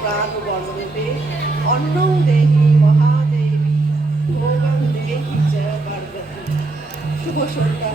প্রাণ বর্ণরূপে অন্নং দেহি মহাদেবী ভোগং দেহি চ পার্বতী। শুভ সন্ধ্যা।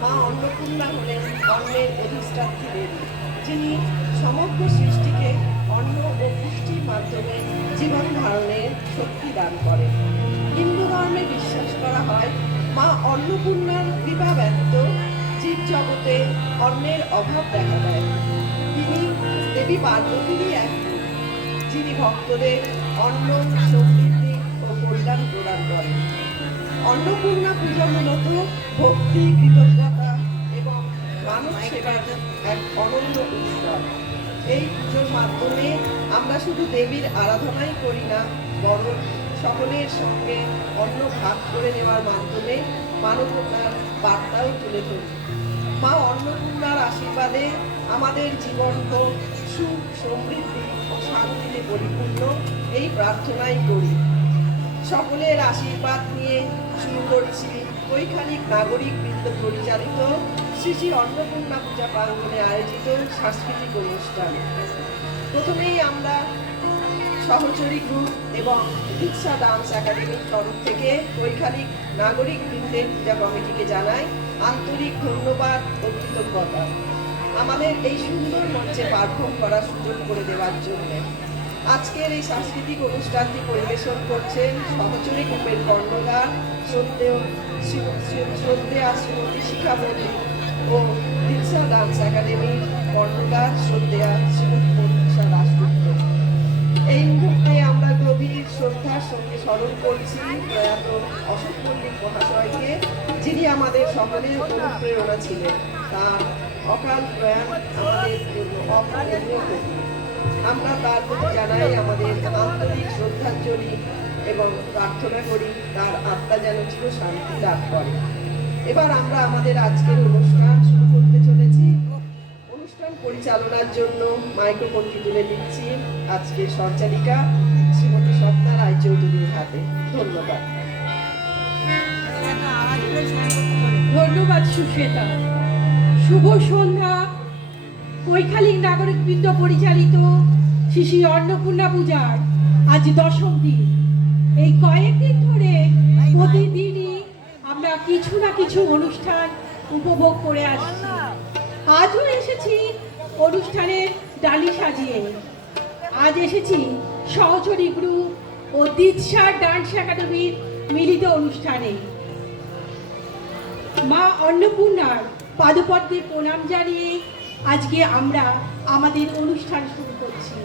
মা অন্নপূর্ণা হলেন অন্নের অধিষ্ঠাত্রী দেবী, যিনি সমগ্র সৃষ্টিকে অন্ন ও পুষ্টির মাধ্যমে জীবন ধারণের শক্তি দান করেন। হিন্দু ধর্মে বিশ্বাস করা হয় মা অন্নপূর্ণার কৃপা ব্যতীত জীব জগতে অন্নের অভাব দেখা দেয়। তিনি দেবী পার্বতীরই এক রূপ, যিনি ভক্তদের অন্ন, সমৃদ্ধি ও কল্যাণ প্রদান করেন। অন্নপূর্ণা পূজা মূলত ভক্তি, কৃতজ্ঞতা এবং মানব সেবার এক অনন্য উৎসব। এই পুজোর মাধ্যমে আমরা শুধু দেবীর আরাধনাই করি না, বরং সকলের সঙ্গে অন্ন ভাগ করে নেওয়ার মাধ্যমে মানবতার বার্তাও তুলে ধরি। মা অন্নপূর্ণার আশীর্বাদে আমাদের জীবন হোক সুখ, সমৃদ্ধি ও শান্তিতে পরিপূর্ণ, এই প্রার্থনাই করি। সকলের আশীর্বাদ নিয়ে শুরু করছি কৈখালিক নাগরিক বৃন্দ পরিচালিত শ্রী শ্রী অন্নপূর্ণা পূজা প্রাঙ্গণে আয়োজিত সাংস্কৃতিক অনুষ্ঠান। প্রথমেই আমরা সহচরী গ্রুপ এবং দীক্ষা ডান্স একাডেমির তরফ থেকে কৈখালিক নাগরিক বৃন্দের পূজা কমিটিকে জানাই আন্তরিক ধন্যবাদ ও কৃতজ্ঞতা আমাদের এই সুন্দর মঞ্চে পারফর্ম করার সুযোগ করে দেওয়ার জন্য। আজকের এই সাংস্কৃতিক অনুষ্ঠানটি পরিবেশন করছেন সহচরী গ্রুপের কর্ণধার শ্রদ্ধেয়া শ্রীমতী শিখা মল্লিক ও দীক্ষা ডান্স একাডেমির কর্ণধার শ্রদ্ধেয়া শ্রীমতী মনীষা দাশগুপ্ত। এই মুহূর্তে আমরা গভীর শ্রদ্ধার সঙ্গে স্মরণ করছি প্রয়াত অশোক মল্লিক মহাশয়কে, যিনি আমাদের সকলের অনুপ্রেরণা ছিলেন। তার অকাল প্রয়াণ আমাদের জন্য অপূরণীয় ক্ষতি। আমরা তার প্রতি জানাই আমাদের আন্তরিক শ্রদ্ধাঞ্জলি এবং প্রার্থনা করি তার আত্মা যেন চির শান্তি লাভ করে। এবার আমরা আমাদের আজকের অনুষ্ঠান শুরু করতে চলেছি। অনুষ্ঠান পরিচালনার জন্য মাইক্রোফোনটি তুলে দিচ্ছি আজকের সঞ্চালিকা শ্রীমতী স্বপ্না রায়চৌধুরীর হাতে। ধন্যবাদ। ধন্যবাদ সুশ্বেতা। শুভ সন্ধ্যা। কৈখালিক নাগরিকবৃন্দ পরিচালিত শ্রী শ্রী অন্নপূর্ণা পূজার আজ দশম দিন। এই কয়েকদিন ধরে প্রতিদিনই আমরা কিছু না কিছু অনুষ্ঠান উপভোগ করে আসছি। আজও এসেছি অনুষ্ঠানের ডালি সাজিয়ে। আজ এসেছি সহচরী গ্রুপ ও দীক্ষা ডান্স একাডেমির মিলিত অনুষ্ঠানে। মা অন্নপূর্ণার পাদপদ্মে প্রণাম জানিয়ে আজকে আমরা আমাদের অনুষ্ঠান শুরু করছি।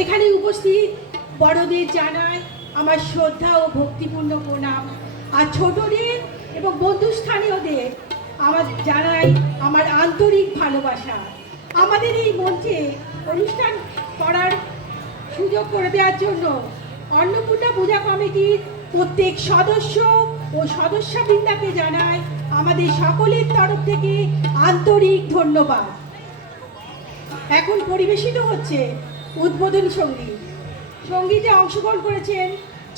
এখানে উপস্থিত বড়দের জানাই আমার শ্রদ্ধা ও ভক্তিপূর্ণ প্রণাম, আর ছোটদের এবং বন্ধুস্থানীয়দের আমার জানাই আমার আন্তরিক ভালোবাসা। আমাদের এই মঞ্চে অনুষ্ঠান করার সুযোগ করে দেওয়ার জন্য অন্নপূর্ণা পূজা কমিটির প্রত্যেক সদস্য ও সদস্যবৃন্দাকে জানাই আমাদের সকলের তরফ থেকে আন্তরিক ধন্যবাদ। এখন পরিবেশিত হচ্ছে উদ্বোধনী সঙ্গীত। সঙ্গীতে অংশগ্রহণ করেছেন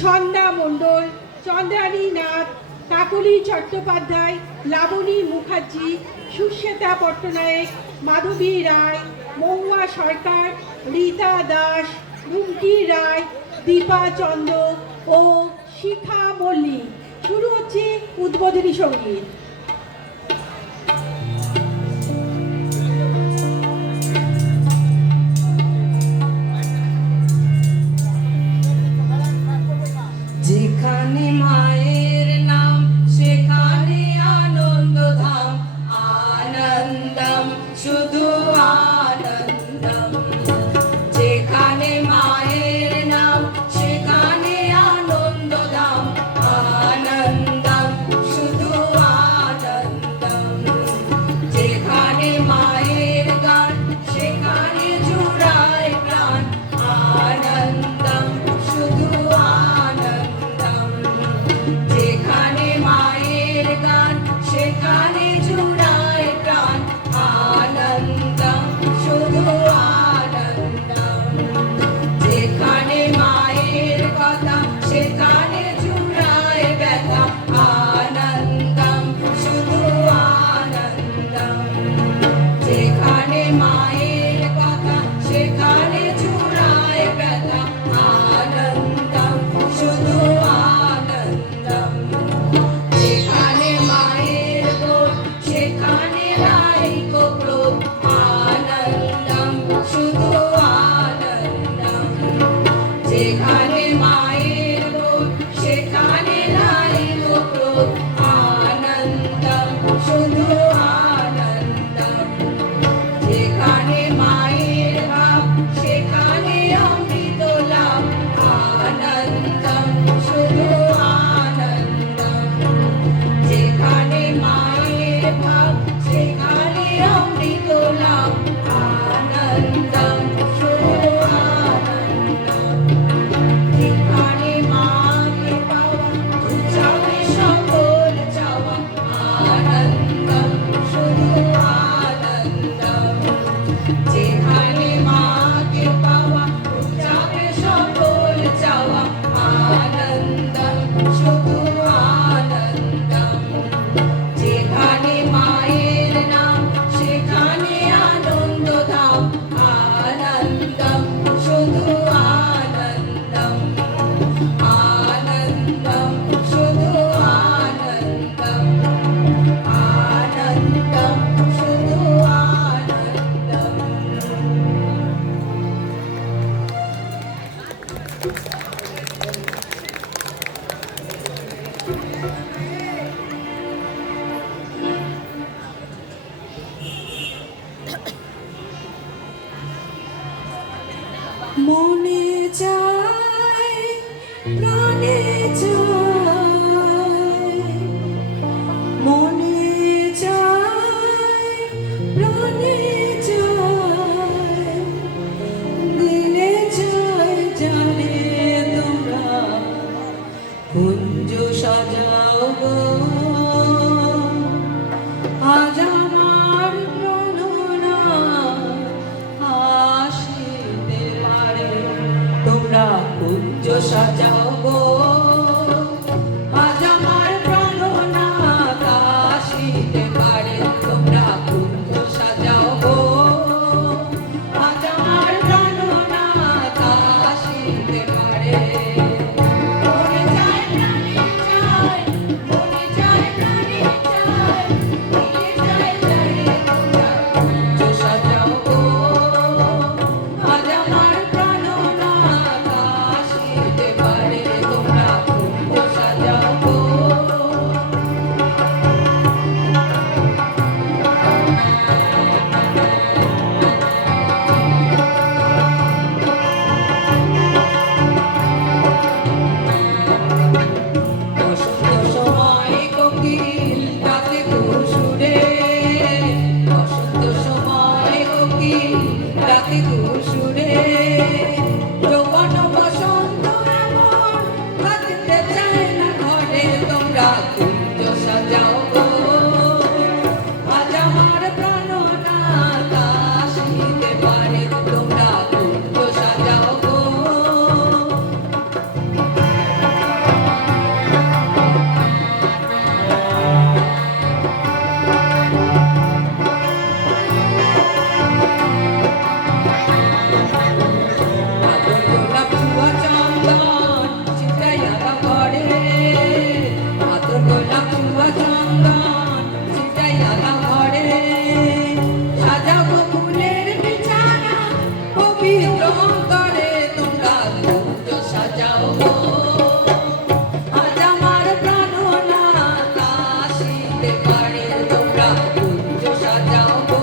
ছন্দা মণ্ডল, চন্দ্রানী নাথ, কাকলি চট্টোপাধ্যায়, লাবণী মুখার্জি, সুশ্বেতা পট্টনায়ক, মাধবী রায়, মহুয়া সরকার, রীতা দাস, রুমকি রায়, দীপা চন্দ্র ও শিখা মল্লিক। শুরু হচ্ছে উদ্বোধনী সঙ্গীত। যেখানে মায়ের নাম সেখানে আনন্দধাম, আনন্দম শুধু আনন্দম। যেখানে মায়ের নাম সেখানে আনন্দধাম, আনন্দম শুধু যেখানে মায়ের বোধ সেখানে নাই গো ক্রোধ আনন্দম শুধু আনন্দম যেখানে মায়ের ভাব সেখানে অমৃত লাভ আনন্দম শুধু আনন্দম যেখানে মায়ের ভাব সেখানে অমৃত লাভ আনন্দম শুধু আনন্দম যেখানে মাকে পাওয়া চাওয়া সকল চাওয়া আনন্দম শুধু আনন্দম যেখানে মাকে পাওয়া চাওয়া সকল চাওয়া আনন্দম শুধু আনন্দম যেখানে মায়ের নাম সেখানে আনন্দ ধাম আনন্দম শুধু আনন্দম আনন্দম শুধু আনন্দম আনন্দম শুধু আনন্দম মনে চায় প্রাণে চায় মনে চায় প্রাণে চায় দিলে চায় জানে তোমরা কুঞ্জ সাজাও গো আজ আমার প্রাণনা আসিতে পারে তোমরা কুঞ্জ সাজাও গো আজ আমার প্রাণনা আসিতে পারে তোমরা কুঞ্জ সাজাও গো আজ আমার প্রাণনা আসিতে পারে মনে চায় প্রাণে চায় মনে চায় প্রাণে চায় দিলে চায় জানে তোমরা কুঞ্জ সাজাও গো আজ আমার প্রাণনা আসিতে পারে তোমরা কুঞ্জ সাজাও গো বসন্ত সময় কোকিল ডাকে কুসুরে বসন্ত সময় কোকিল ডাকে কুসুরে যৌবন বসন্ত এমন থাকতে চায় না ঘরে তোমরা কুঞ্জ সাজাও গো আজ আমার প্রাণনা আসিতে পারে তোমরা কুঞ্জ সাজাও গো আদর গোলাপ ছুয়া চন্দন ছিটাইয়া দাও ঘরে আদর গোলাপ ছুয়া চন্দন ছিটাইয়া দাও ঘরে সাজাও গো ফুলের বিছানা পবিত্র অন্তরে তোমরা কুঞ্জ সাজাও গো আজ আমার প্রাণনা আসিতে পারে তোমরা কুঞ্জ সাজাও গো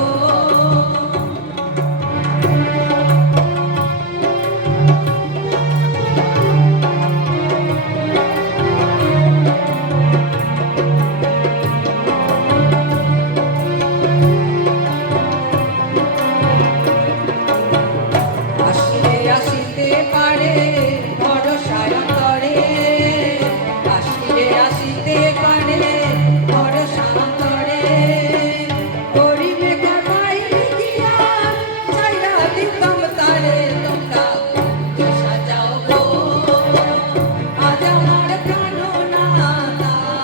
আসিতে আসিতে পারে ভরসার অন্তরে আসিতে আসিতে পারে ভরসার অন্তরে করিবে কথাই লিখিয়া ছাইরা দিতাম তারে তোমরা কুঞ্জ সাজাও গো আজ আমার প্রাণনা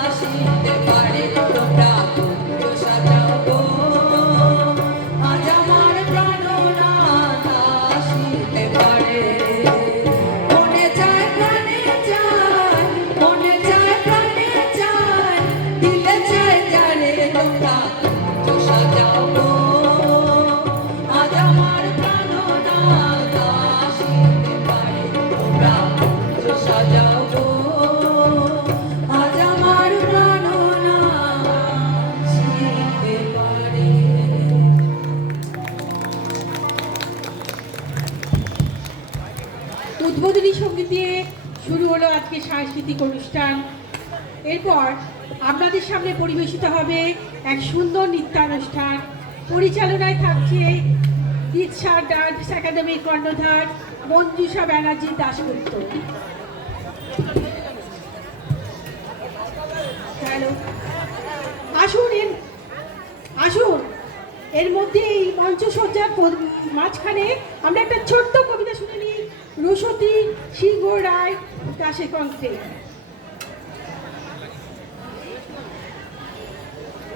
আসিতে পারে তোমরা কুঞ্জ সাজাও গো আজ আমার প্রাণনা আসিতে পারে উদ্বোধনী সঙ্গীত দিয়ে শুরু হলো আজকে সাংস্কৃতিক অনুষ্ঠান। এরপর আপনাদের সামনে পরিবেশিত হবে এক সুন্দর নৃত্যানুষ্ঠান। পরিচালনায় থাকছে দীক্ষা ডান্স একাডেমির কর্ণধার মঞ্জুষা ব্যানার্জি দাশগুপ্ত। হ্যালো, আসুন এর মধ্যে এই মঞ্চসজ্জার মাঝখানে আমরা একটা ছোট্ট কবিতা শুনে নিই রসতী সিংহ রায় দাসের কণ্ঠে।